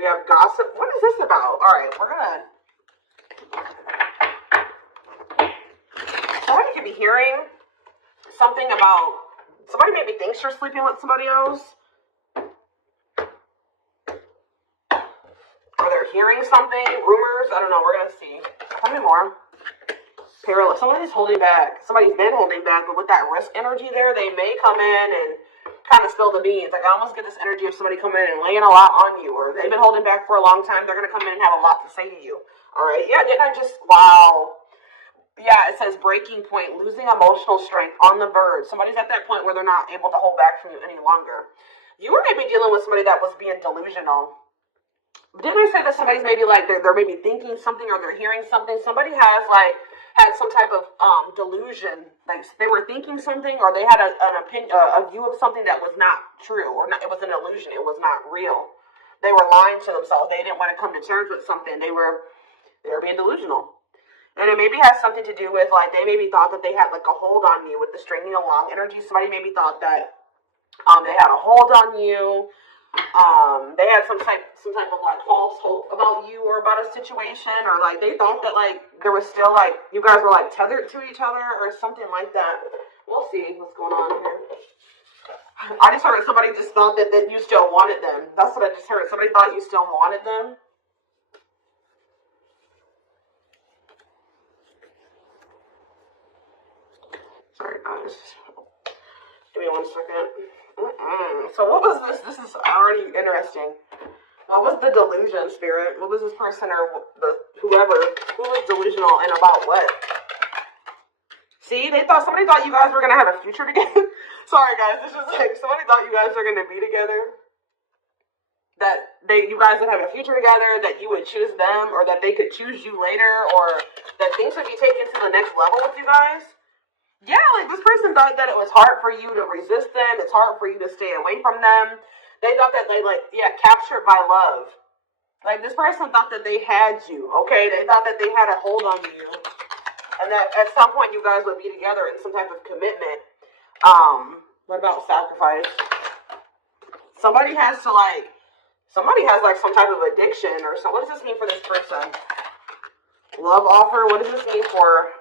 We have gossip. What is this about? All right, we're gonna. Somebody could be hearing something about. Somebody maybe thinks you're sleeping with somebody else. Or they're hearing something, rumors. I don't know. We're gonna see. Tell me more. Perilous. Somebody's holding back. Somebody's been holding back, but with that risk energy there, they may come in and kind of spill the beans. Like, I almost get this energy of somebody coming in and laying a lot on you, or they've been holding back for a long time. They're gonna come in and have a lot to say to you. All right. Yeah. Didn't I just? Wow. Yeah. It says breaking point, losing emotional strength, on the verge. Somebody's at that point where they're not able to hold back from you any longer. You were maybe dealing with somebody that was being delusional. Didn't I say that somebody's maybe like they're maybe thinking something or they're hearing something? Somebody has like had some type of delusion, like they were thinking something or they had an opinion, a view of something that was not true, or not, it was an illusion, it was not real. They were lying to themselves. They didn't want to come to terms with something. They were being delusional, and it maybe has something to do with like they maybe thought that they had like a hold on you with the stringing along energy. Somebody maybe thought that they had a hold on you. They had some type of like false hope about you or about a situation, or like they thought that like there was still like you guys were like tethered to each other or something like that. We'll see what's going on here. I just heard somebody just thought that you still wanted them. That's what I just heard. Somebody thought you still wanted them. Sorry guys. Give me 1 second. So what was this? This is already interesting. What was the delusion, spirit? What was this person or who was delusional and about what? See, somebody thought you guys were gonna have a future together. Sorry guys, it's just like somebody thought you guys were gonna be together. That you guys would have a future together, that you would choose them, or that they could choose you later, or that things would be taken to the next level with you guys. Yeah, like this person thought that it was hard for you to resist them. It's hard for you to stay away from them. They thought that they captured by love. Like this person thought that they had you, okay? They thought that they had a hold on you. And that at some point you guys would be together in some type of commitment. What about sacrifice? Somebody has some type of addiction or something. What does this mean for this person? Love offer, what does this mean for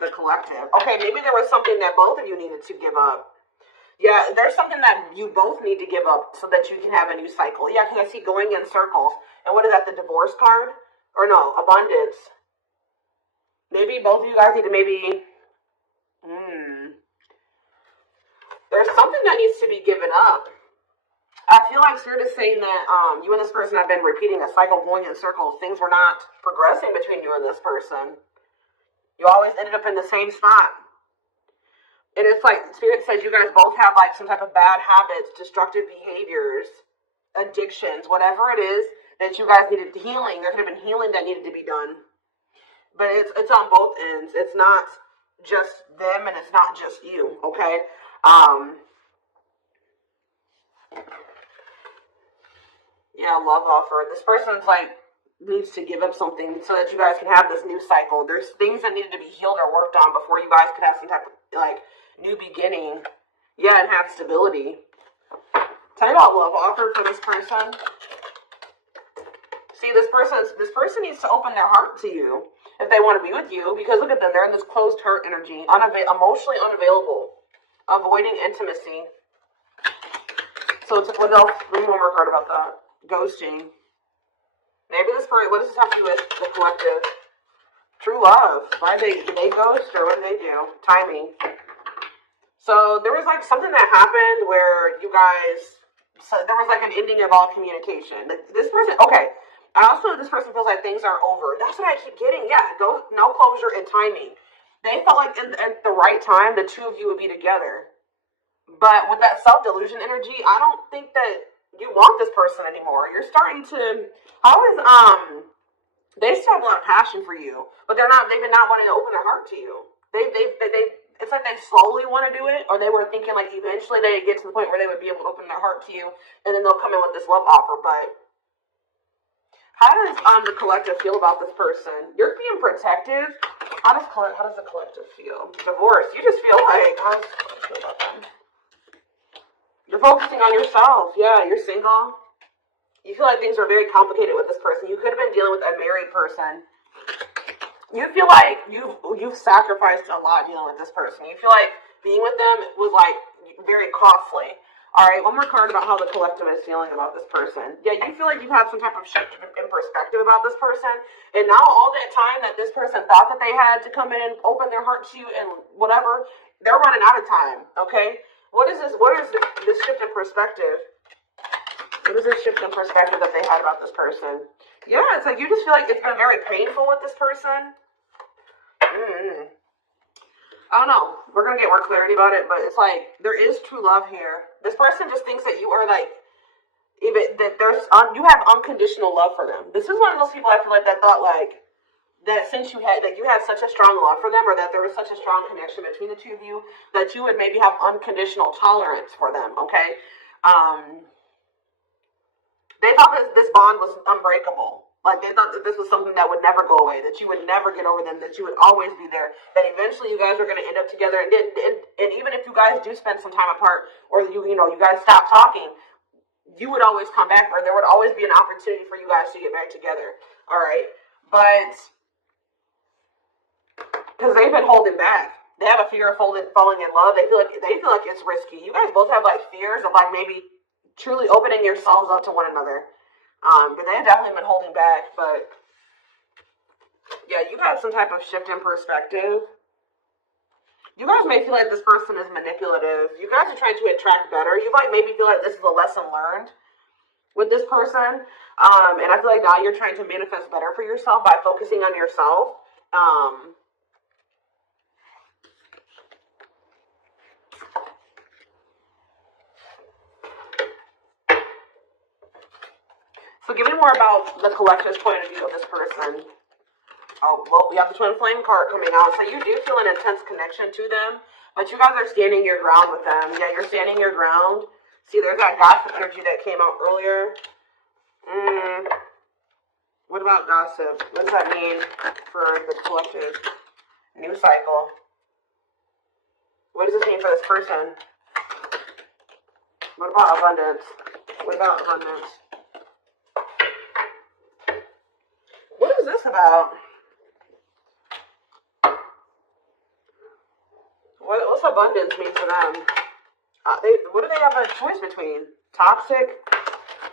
the collective? Okay, maybe there was something that both of you needed to give up. Yeah, there's something that you both need to give up so that you can have a new cycle. Yeah, because I see going in circles. And what is that, the divorce card? Or no, abundance. Maybe both of you guys need to there's something that needs to be given up. I feel like Spirit is saying that you and this person have been repeating a cycle, going in circles. Things were not progressing between you and this person. You always ended up in the same spot. And it's like Spirit says you guys both have like some type of bad habits, destructive behaviors, addictions, whatever it is that you guys needed healing. There could have been healing that needed to be done. But it's on both ends. It's not just them and it's not just you, okay? Yeah, love offer. This person's like needs to give up something so that you guys can have this new cycle. There's things that needed to be healed or worked on before you guys could have some type of like new beginning. Yeah, and have stability. Tell me about love offer for this person. See, this person needs to open their heart to you if they want to be with you, because look at them, they're in this closed heart energy, emotionally unavailable, avoiding intimacy. So it's what else? One more card about that. Ghosting. Maybe this person, what does this have to do with the collective? True love. Why did they ghost or what did they do? Timing. So there was like something that happened where you guys, so there was like an ending of all communication. This person, okay. I also know this person feels like things are over. That's what I keep getting. Yeah, no closure and timing. They felt like at the right time, the two of you would be together. But with that self-delusion energy, I don't think that you want this person anymore. You're starting to, they still have a lot of passion for you, but they've been not wanting to open their heart to you. It's like they slowly want to do it, or they were thinking like eventually they'd get to the point where they would be able to open their heart to you, and then they'll come in with this love offer. But how does the collective feel about this person? You're being protective. How does the collective feel? Divorce. You just feel like, how does the collective feel about them? You're focusing on yourself. Yeah, you're single. You feel like things are very complicated with this person. You could have been dealing with a married person. You feel like you've sacrificed a lot dealing with this person. You feel like being with them was like very costly. All right, one more card about how the collective is feeling about this person. Yeah, you feel like you've had some type of shift in perspective about this person, and now all that time that this person thought that they had to come in, open their heart to you, and whatever, they're running out of time. Okay, what is this? What is this shift in perspective? What is this shift in perspective that they had about this person? Yeah, it's like you just feel like it's been very painful with this person. I don't know. We're gonna get more clarity about it, but it's like there is true love here. This person just thinks that you are like, even that you have unconditional love for them. This is one of those people I feel like that thought like that since you had such a strong love for them, or that there was such a strong connection between the two of you, that you would maybe have unconditional tolerance for them. Okay, they thought that this bond was unbreakable. Like, they thought that this was something that would never go away, that you would never get over them, that you would always be there, that eventually you guys are going to end up together. And even if you guys do spend some time apart, or you guys stop talking, you would always come back, or there would always be an opportunity for you guys to get back together. All right? But, because they've been holding back. They have a fear of falling in love. They feel like it's risky. You guys both have, like, fears of, like, maybe truly opening yourselves up to one another. But they've definitely been holding back. But yeah, you've had some type of shift in perspective. You guys may feel like this person is manipulative. You guys are trying to attract better. You might maybe feel like this is a lesson learned with this person. And I feel like now you're trying to manifest better for yourself by focusing on yourself. So give me more about the collective's point of view of this person. Oh, well, we have the Twin Flame card coming out. So you do feel an intense connection to them, but you guys are standing your ground with them. Yeah, you're standing your ground. See, there's that gossip energy that came out earlier. What about gossip? What does that mean for the collective? New cycle. What does this mean for this person? What about abundance? What about abundance? What is this about? What's abundance mean for them? What do they have a choice between? Toxic?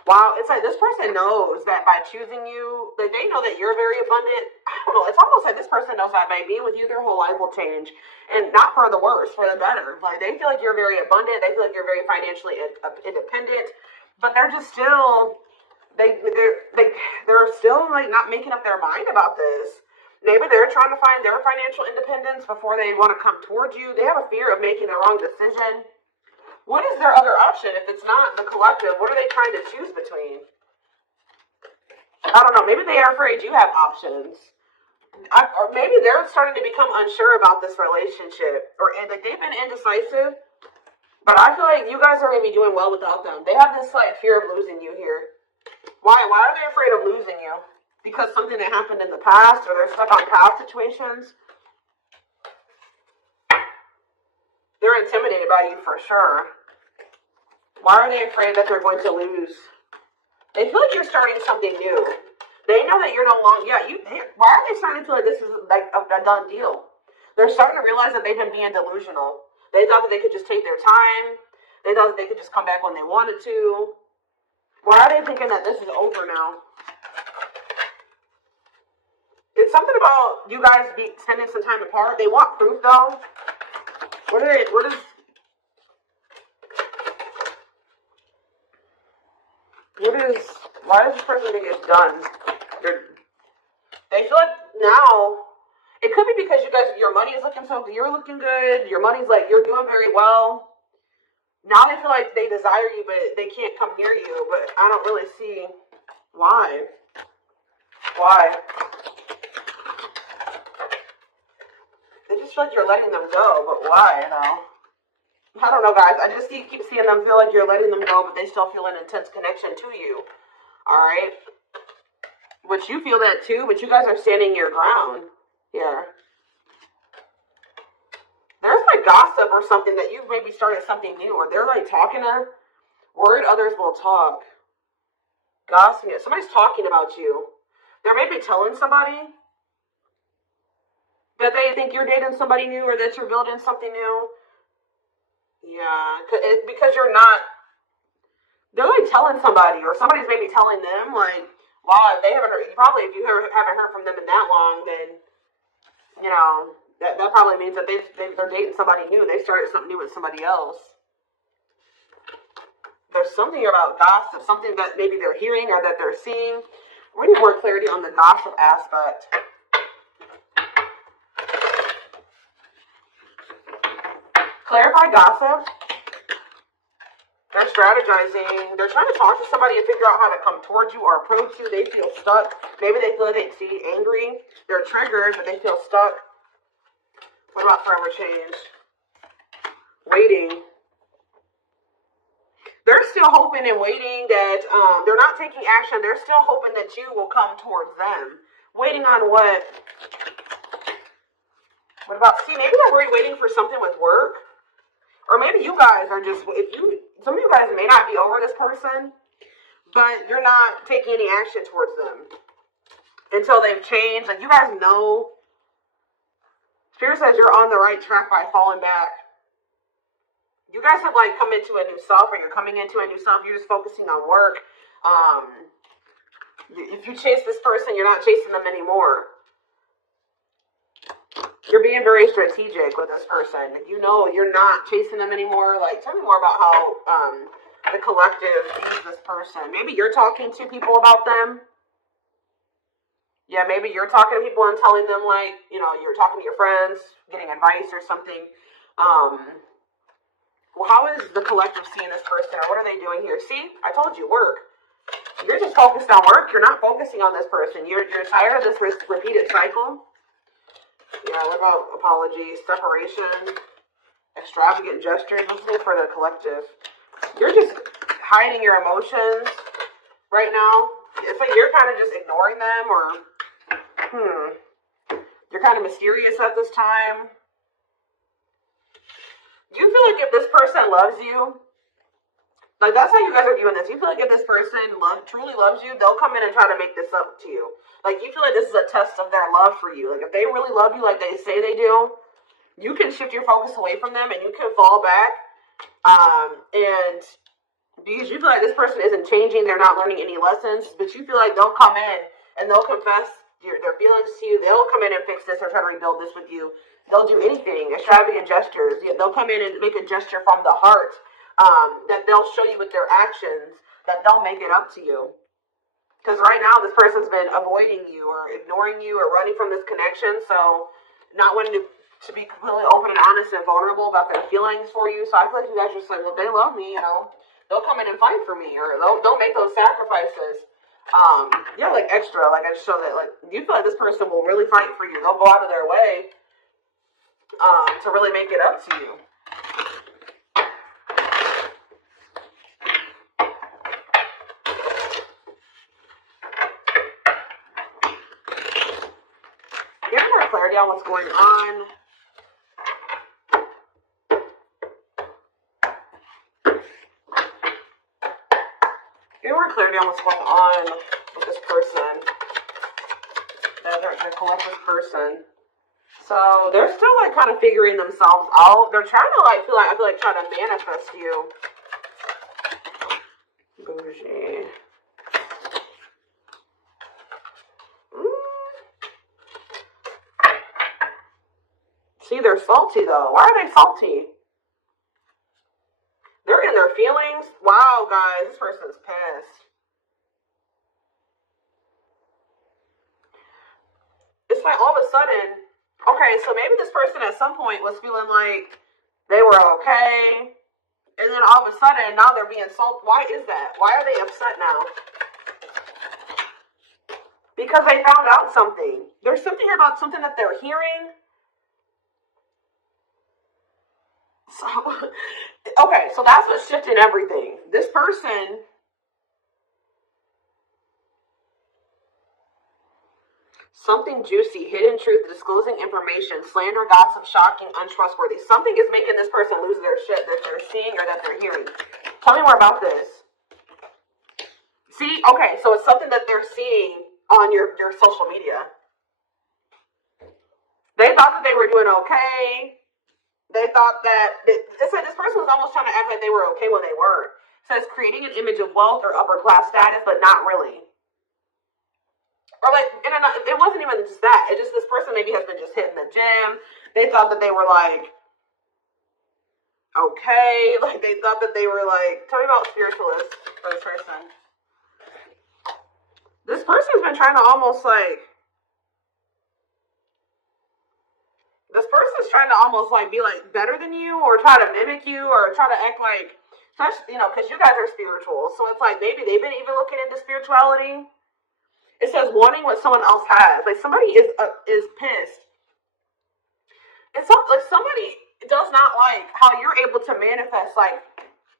Wow, it's like this person knows that by choosing you, that they know that you're very abundant. I don't know. It's almost like this person knows that by being with you, their whole life will change. And not for the worse, for the better. Like, they feel like you're very abundant. They feel like you're very financially independent. But they're just still... They're still like not making up their mind about this. Maybe they're trying to find their financial independence before they want to come towards you. They have a fear of making the wrong decision. What is their other option if it's not the collective? What are they trying to choose between? I don't know. Maybe they are afraid you have options. Or maybe they're starting to become unsure about this relationship. Like they've been indecisive. But I feel like you guys are maybe doing well without them. They have this like fear of losing you here. Why are they afraid of losing you? Because something that happened in the past, or they're stuck on past situations? They're intimidated by you for sure. Why are they afraid that they're going to lose? They feel like you're starting something new. They know that you're no longer... why are they starting to feel like this is like a done deal? They're starting to realize that they've been being delusional. They thought that they could just take their time. They thought that they could just come back when they wanted to. Why are they thinking that this is over now? It's something about you guys spending some time apart. They want proof, though. Why is this person think it's done? They feel like now, it could be because you guys, your money is looking you're looking good, your money's like, you're doing very well. Now they feel like they desire you, but they can't come near you. But I don't really see why. Why? They just feel like you're letting them go, but why, though? I don't know, guys. I just keep seeing them feel like you're letting them go, but they still feel an intense connection to you. Alright? Which you feel that too, but you guys are standing your ground here. There's like gossip or something that you've maybe started something new, or they're like talking to word others will talk. Gossiping. Somebody's talking about you. They're maybe telling somebody that they think you're dating somebody new or that you're building something new. Yeah, because you're not. They're like telling somebody, or somebody's maybe telling them, like, wow, if they haven't heard, probably if you haven't heard from them in that long, then, you know, that probably means that they're dating somebody new. They started something new with somebody else. There's something about gossip, something that maybe they're hearing or that they're seeing. We need more clarity on the gossip aspect. Clarify gossip. They're strategizing. They're trying to talk to somebody and figure out how to come towards you or approach you. They feel stuck. Maybe they feel like they see angry. They're triggered, but they feel stuck. What about forever change? Waiting. They're still hoping and waiting that they're not taking action. They're still hoping that you will come towards them. Waiting on what? What about, see, maybe they're waiting for something with work. Or maybe you guys are just, some of you guys may not be over this person, but you're not taking any action towards them until they've changed. Like, you guys know, Spirit says you're on the right track by falling back. You guys have, like, come into a new self, or you're coming into a new self. You're just focusing on work. If you chase this person, you're not chasing them anymore. You're being very strategic with this person. You know you're not chasing them anymore. Like, tell me more about how the collective views this person. Maybe you're talking to people about them. Yeah, maybe you're talking to people and telling them, like, you know, you're talking to your friends, getting advice or something. Well, how is the collective seeing this person? Or what are they doing here? See, I told you, work. You're just focused on work. You're not focusing on this person. You're tired of this repeated cycle. Yeah, what about apologies, separation, extravagant gestures? Let's look for the collective. You're just hiding your emotions right now. It's like you're kind of just ignoring them, or you're kind of mysterious at this time. Do you feel like if this person loves you, like, that's how you guys are viewing this. You feel like if this person truly loves you, they'll come in and try to make this up to you. Like, you feel like this is a test of their love for you. Like, if they really love you like they say they do, you can shift your focus away from them and you can fall back. And because you feel like this person isn't changing, they're not learning any lessons, but you feel like they'll come in and they'll confess their feelings to you. They'll come in and fix this or try to rebuild this with you. They'll do anything, extravagant gestures. They'll come in and make a gesture from the heart. That they'll show you with their actions, that they'll make it up to you. Because right now, this person's been avoiding you or ignoring you or running from this connection, so not wanting to be completely open and honest and vulnerable about their feelings for you. So I feel like you guys are just like, well, they love me, you know. They'll come in and fight for me, or they'll make those sacrifices. Yeah, like extra, like I just show that, like, you feel like this person will really fight for you. They'll go out of their way to really make it up to you. Clarity on what's going on. Get more clarity on what's going on with this person. The collective person. So they're still, like, kind of figuring themselves out. They're trying to, like, I feel like try to manifest you. Bougie. See, they're salty, though. Why are they salty? They're in their feelings. Wow, guys, this person's pissed. It's like all of a sudden, okay, so maybe this person at some point was feeling like they were okay, and then all of a sudden, now they're being salty. Why is that? Why are they upset now? Because they found out something. There's something here about something that they're hearing. So, okay, so that's what's shifting everything. This person, something juicy, hidden truth, disclosing information, slander, gossip, shocking, untrustworthy. Something is making this person lose their shit that they're seeing or that they're hearing. Tell me more about this. See, okay, so it's something that they're seeing on your social media. They thought that they were doing okay. They thought that this person was almost trying to act like they were okay when they weren't. So it's creating an image of wealth or upper class status, but not really. Or like, it wasn't even just that. It just this person maybe has been just hitting the gym. They thought that they were like okay, like they thought that they were like. Tell me about spiritualists for this person. This person's been trying to almost like. This person's trying to almost like be like better than you, or try to mimic you, or try to act like, because you guys are spiritual. So it's like maybe they've been even looking into spirituality. It says wanting what someone else has. Like somebody is pissed. It's like somebody does not like how you're able to manifest like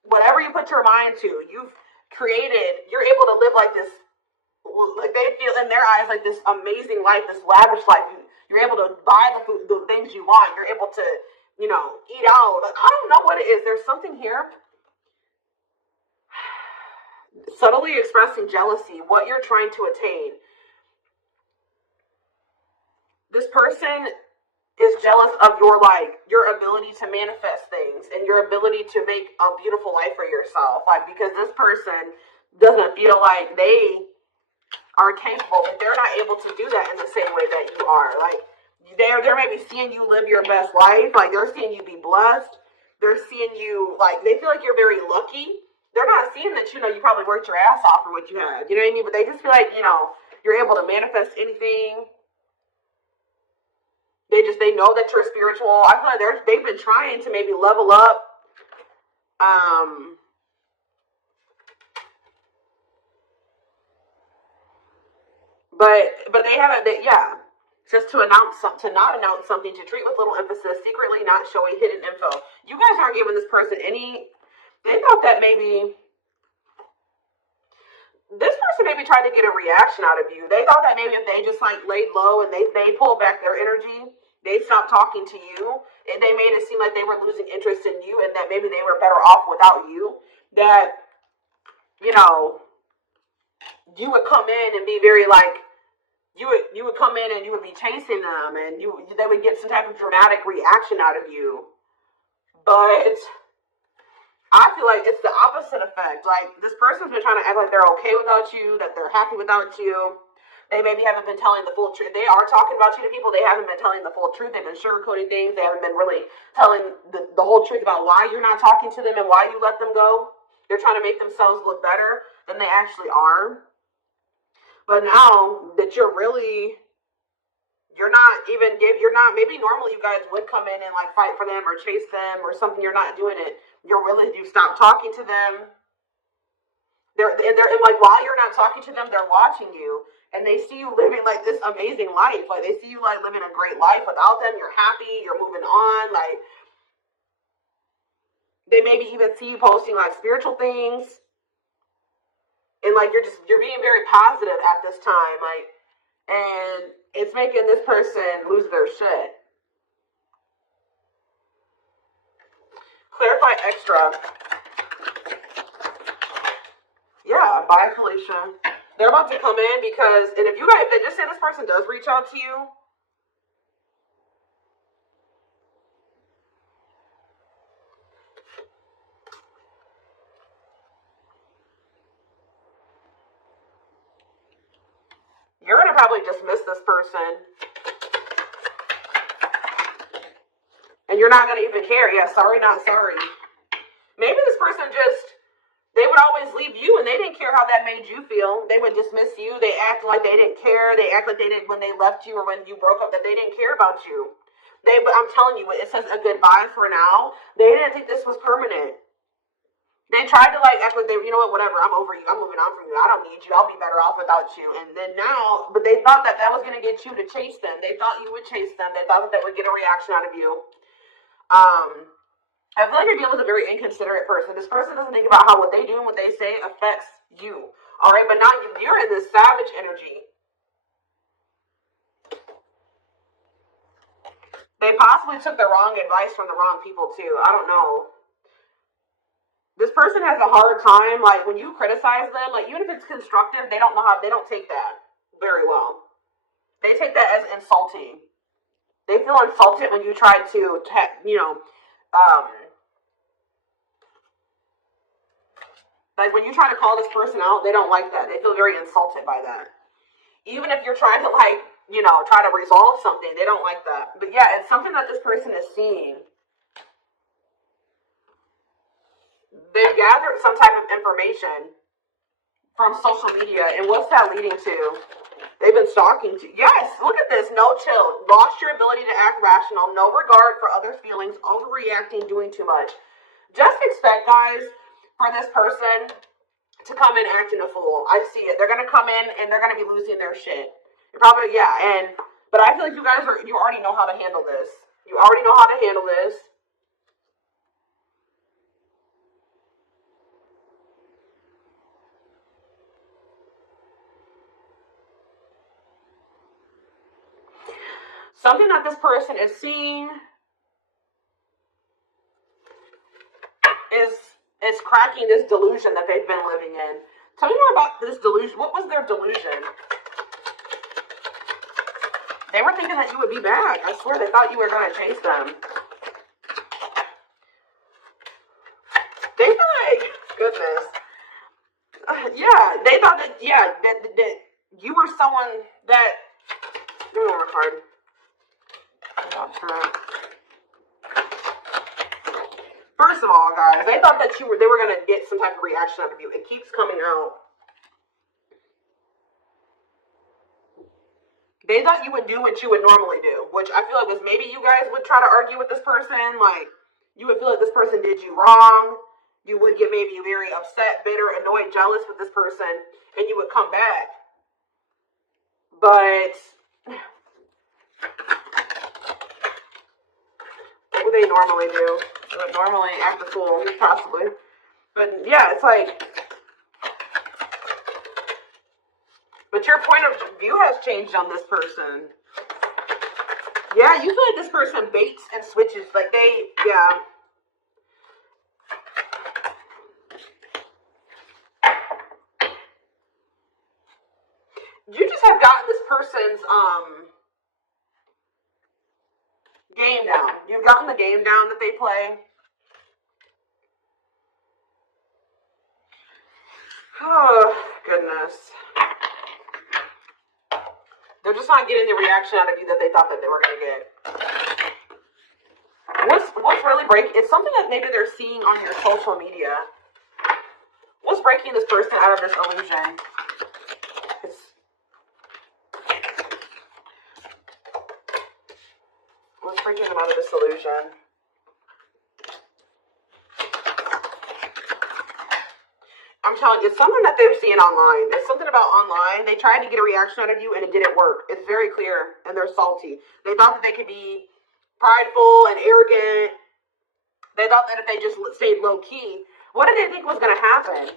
whatever you put your mind to. You've created. You're able to live like this. Like they feel in their eyes like this amazing life, this lavish life. You're able to buy the food, the things you want. You're able to, eat out. Like, I don't know what it is. There's something here. Subtly expressing jealousy, what you're trying to attain. This person is jealous of your ability to manifest things and your ability to make a beautiful life for yourself. Like, because this person doesn't feel like they are capable, but they're not able to do that in the same way that you are. Like they're maybe seeing you live your best life, like they're seeing you be blessed. They're seeing you like they feel like you're very lucky. They're not seeing that you probably worked your ass off for what you had. You know what I mean? But they just feel like you're able to manifest anything. They know that you're spiritual. I feel like they've been trying to maybe level up. But they haven't. Just to not announce something, to treat with little emphasis, secretly not showing hidden info. You guys aren't giving this person any. They thought that maybe this person maybe tried to get a reaction out of you. They thought that maybe if they just like laid low and they pulled back their energy, they stopped talking to you, and they made it seem like they were losing interest in you, and that maybe they were better off without you. That you would come in and be very like. You would come in and you would be chasing them, and they would get some type of dramatic reaction out of you. But I feel like it's the opposite effect. Like this person's been trying to act like they're okay without you, that they're happy without you. They maybe haven't been telling the full truth. They are talking about you to people. They haven't been telling the full truth. They've been sugarcoating things. They haven't been really telling the whole truth about why you're not talking to them and why you let them go. They're trying to make themselves look better than they actually are. But now that you're not, maybe normally you guys would come in and like fight for them or chase them or something. You're not doing it. You stop talking to them. And like while you're not talking to them, they're watching you and they see you living like this amazing life. Like they see you like living a great life without them. You're happy. You're moving on. Like they maybe even see you posting like spiritual things. And like you're being very positive at this time, like, and it's making this person lose their shit. Clarify extra. Yeah, bye, Felicia. They're about to come in because, and if they just say this person does reach out to you. You're going to probably dismiss this person. And you're not going to even care. Yeah, sorry, not sorry. Maybe this person they would always leave you and they didn't care how that made you feel. They would dismiss you. They act like they didn't care. They act like they didn't when they left you or when you broke up, that they didn't care about you. But I'm telling you, it says a goodbye for now. They didn't think this was permanent. They tried to like act like they, whatever, I'm over you. I'm moving on from you. I don't need you. I'll be better off without you. And then now, but they thought that was going to get you to chase them. They thought you would chase them. They thought that would get a reaction out of you. I feel like you're dealing with a very inconsiderate person. This person doesn't think about how what they do and what they say affects you. All right, but now you're in this savage energy. They possibly took the wrong advice from the wrong people too. I don't know. This person has a hard time, like, when you criticize them, like, even if it's constructive, they don't take that very well. They take that as insulting. They feel insulted when you try to, like, when you try to call this person out, they don't like that. They feel very insulted by that. Even if you're trying to, like, try to resolve something, they don't like that. But yeah, it's something that this person is seeing. They've gathered some type of information from social media, and what's that leading to? They've been stalking to. Yes, look at this. No chill. Lost your ability to act rational. No regard for others' feelings. Overreacting. Doing too much. Just expect, guys, for this person to come in acting a fool. I see it. They're going to come in and they're going to be losing their shit. You're probably, yeah. But I feel like you already know how to handle this. You already know how to handle this. Something that this person is seeing is cracking this delusion that they've been living in. Tell me more about this delusion. What was their delusion? They were thinking that you would be back. I swear they thought you were going to chase them. They feel like, goodness. Yeah, they thought that, that you were someone that, give me one more card. First of all, guys, they thought that they were going to get some type of reaction out of you. It keeps coming out. They thought you would do what you would normally do, which I feel like was maybe you guys would try to argue with this person. Like, you would feel like this person did you wrong. You would get maybe very upset, bitter, annoyed, jealous with this person, and you would come back. But what would they normally do? They would normally act a fool, possibly. But yeah, it's like, but your point of view has changed on this person. Yeah, you feel like this person baits and switches. Like yeah. You just have gotten this person's game down. You've gotten the game down that they play. Oh, goodness. They're just not getting the reaction out of you that they thought that they were going to get. What's really breaking? It's something that maybe they're seeing on your social media. What's breaking this person out of this illusion? What's breaking them out of this illusion? I'm telling you, it's something that they're seeing online. It's something about online. They tried to get a reaction out of you and it didn't work. It's very clear and they're salty. They thought that they could be prideful and arrogant. They thought that if they just stayed low key, what did they think was going to happen?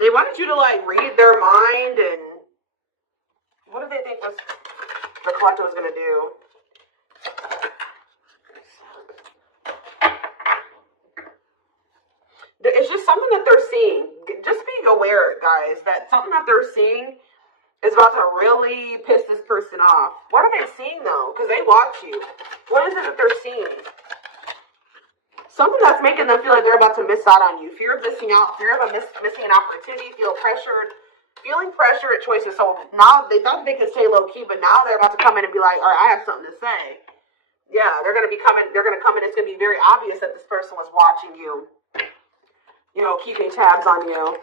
They wanted you to like read their mind, and what did they think was the collective was going to do? It's just something that they're seeing. Just be aware, guys, that something that they're seeing is about to really piss this person off. What are they seeing, though? Because they watch you. What is it that they're seeing? Something that's making them feel like they're about to miss out on you. Fear of missing out. Fear of missing an opportunity. Feeling pressure at choices. So now they thought they could stay low-key, but now they're about to come in and be like, all right, I have something to say. Yeah, they're going to come in. It's going to be very obvious that this person was watching you. You know, keeping tabs on you.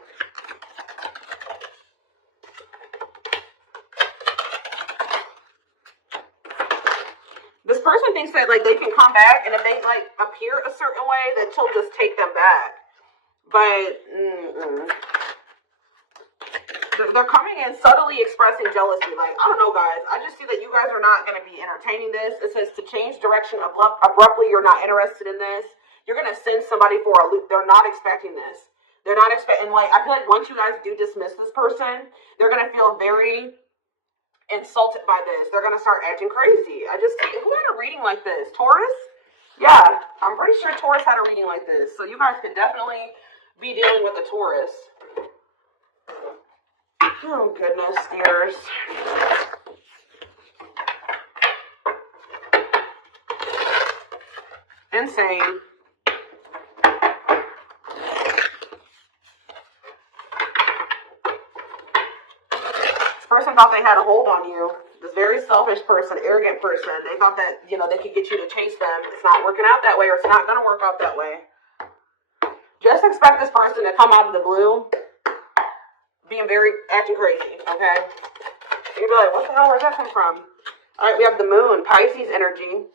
This person thinks that, like, they can come back, and if they, like, appear a certain way, that she'll just take them back. But, they're coming in subtly expressing jealousy. Like, I don't know, guys. I just see that you guys are not going to be entertaining this. It says to change direction abruptly. You're not interested in this. You're going to send somebody for a loop. They're not expecting this. They're not expecting, like, I feel like once you guys do dismiss this person, they're going to feel very insulted by this. They're going to start acting crazy. Who had a reading like this? Taurus? Yeah, I'm pretty sure Taurus had a reading like this. So you guys could definitely be dealing with a Taurus. Oh, goodness, dears. Insane. This person thought they had a hold on you. This very selfish person, arrogant person. They thought that, you know, they could get you to chase them. It's not working out that way, or it's not going to work out that way. Just expect this person to come out of the blue being acting crazy, okay? You'll be like, what the hell, where'd that come from? All right, we have the moon, Pisces energy.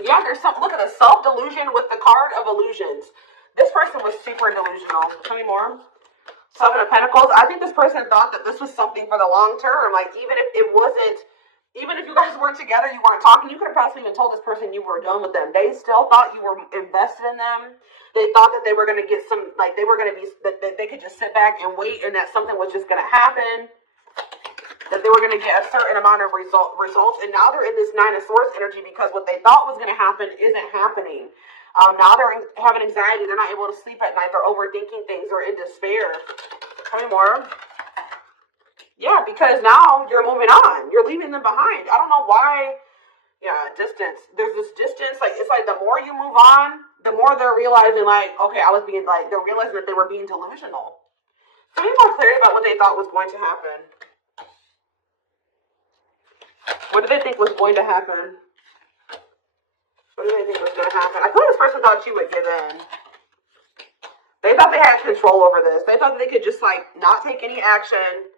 Yeah, there's look at the self-delusion with the card of illusions. This person was super delusional. Tell me more. Seven of Pentacles. I think this person thought that this was something for the long term. Like, even if it wasn't, even if you guys weren't together, you weren't talking, you could have possibly even told this person you were done with them. They still thought you were invested in them. They thought that they were going to get some, like, they were going to be, that they could just sit back and wait, and that something was just going to happen. That they were going to get a certain amount of results. And now they're in this Nine of Swords energy because what they thought was going to happen isn't happening. Now they're having anxiety. They're not able to sleep at night. They're overthinking things. They're in despair. Tell me more. Yeah, because now you're moving on. You're leaving them behind. I don't know why. Yeah, distance. There's this distance. Like, it's like the more you move on, the more they're realizing, like, okay, they're realizing that they were being delusional. Tell me more clarity about what they thought was going to happen. What did they think was going to happen? What did they think was going to happen? I feel like this person thought you would give in. They thought they had control over this. They thought that they could just, like, not take any action.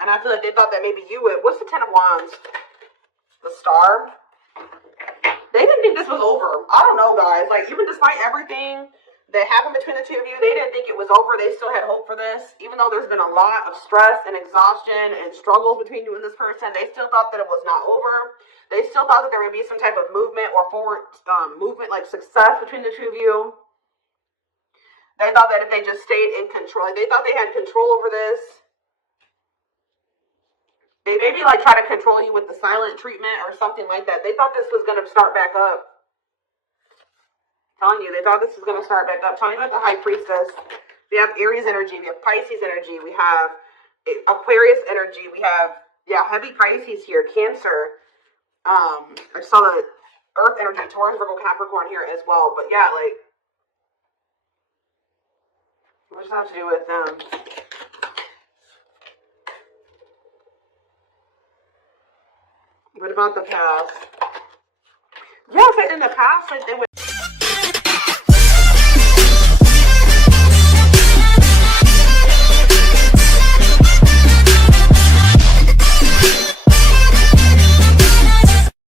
And I feel like they thought that maybe you would. What's the Ten of Wands? The Star? They didn't think this was over. I don't know, guys. Like, even despite everything that happened between the two of you, they didn't think it was over. They still had hope for this. Even though there's been a lot of stress and exhaustion and struggles between you and this person, they still thought that it was not over. They still thought that there would be some type of movement or forward movement, like success between the two of you. They thought that if they just stayed in control, they thought they had control over this. They maybe like try to control you with the silent treatment or something like that. They thought this was going to start back up. Telling you, they thought this was going to start back up. Telling you about the High Priestess. We have Aries energy. We have Pisces energy. We have Aquarius energy. We have, heavy Pisces here. Cancer. I just saw the Earth energy. Taurus, Virgo, Capricorn here as well. But yeah, like, what does that have to do with them? What about the past? Yeah, but in the past, like, they would...